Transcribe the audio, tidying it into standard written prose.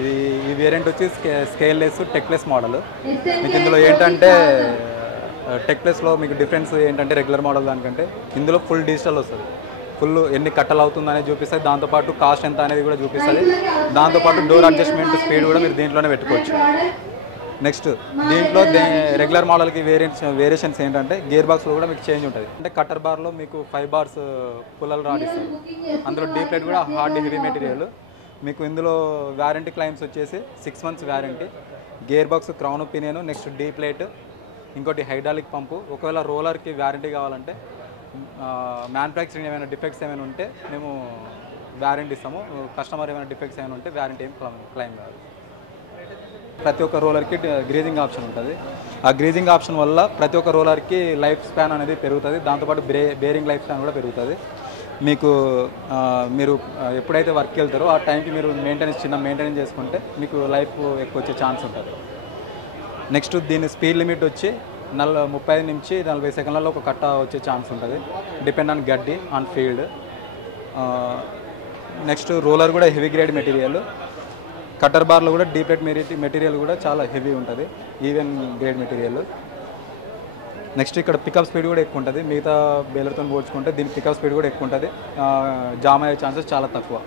ఇది ఈ వేరియంట్ వచ్చి స్కేల్లెస్ టెక్లెస్ మోడల్. మీకు ఇందులో ఏంటంటే టెక్లెస్లో మీకు డిఫరెన్స్ ఏంటంటే రెగ్యులర్ మోడల్ దానికంటే ఇందులో ఫుల్ డిజిటల్ వస్తుంది. ఫుల్ ఎన్ని కట్టలు అవుతుంది అనేది చూపిస్తుంది, దాంతోపాటు కాస్ట్ ఎంత అనేది కూడా చూపిస్తుంది. దాంతోపాటు డోర్ అడ్జస్ట్మెంట్ స్పీడ్ కూడా మీరు దీంట్లోనే పెట్టుకోవచ్చు. నెక్స్ట్ దీంట్లో రెగ్యులర్ మోడల్కి వేరియేషన్స్ ఏంటంటే గేర్ బాక్స్లో కూడా మీకు చేంజ్ ఉంటుంది. అంటే కట్టర్ బార్లో మీకు 5 బార్స్ పుల్లలు రాడ్ ఇస్తారు. అందులో డీ ప్లేట్ కూడా హార్డ్ హెవీ మెటీరియల్. మీకు ఇందులో వారంటీ క్లైమ్స్ వచ్చేసి 6 months warranty, gear box crown pinion, next D plate, ఇంకోటి హైడ్రాలిక్ పంపు. ఒకవేళ రోలర్కి వారంటీ కావాలంటే మ్యానుఫ్యాక్చరింగ్ ఏమైనా డిఫెక్ట్స్ ఏమైనా ఉంటే మేము వారంటీ ఇస్తాము. కస్టమర్ ఏమైనా డిఫెక్ట్స్ ఏమైనా ఉంటే వారంటీ ఏం క్లైమ్ కాదు. ప్రతి ఒక్క రోలర్కి గ్రీజింగ్ ఆప్షన్ ఉంటుంది. ఆ గ్రీజింగ్ ఆప్షన్ వల్ల ప్రతి ఒక్క రోలర్కి లైఫ్ స్పాన్ అనేది పెరుగుతుంది. దాంతోపాటు బేరింగ్ లైఫ్ స్పాన్ కూడా పెరుగుతుంది. మీకు మీరు ఎప్పుడైతే వర్క్కి వెళ్తారో ఆ టైంకి మీరు చిన్న మెయింటెనెన్స్ చేసుకుంటే మీకు లైఫ్ ఎక్కువ వచ్చే ఛాన్స్ ఉంటుంది. నెక్స్ట్ దీని స్పీడ్ లిమిట్ వచ్చి 35 నుంచి 40 సెకండ్లలో ఒక కట్ట వచ్చే ఛాన్స్ ఉంటుంది, డిపెండ్ ఆన్ గడ్డి ఆన్ ఫీల్డ్. నెక్స్ట్ రోలర్ కూడా హెవీ గ్రేడ్ మెటీరియల్. కట్టర్ బార్లో కూడా డీ ప్లేట్ మెటీరియల్ కూడా చాలా హెవీ ఉంటుంది, ఈవెన్ గ్రేడ్ మెటీరియల్. నెక్స్ట్ ఇక్కడ పికప్ స్పీడ్ కూడా ఎక్కువ ఉంటుంది. మిగతా బేలర్తో పోల్చుకుంటే దీని పికప్ స్పీడ్ కూడా ఎక్కువ ఉంటుంది. జామ్ అయ్యే ఛాన్సెస్ చాలా తక్కువ.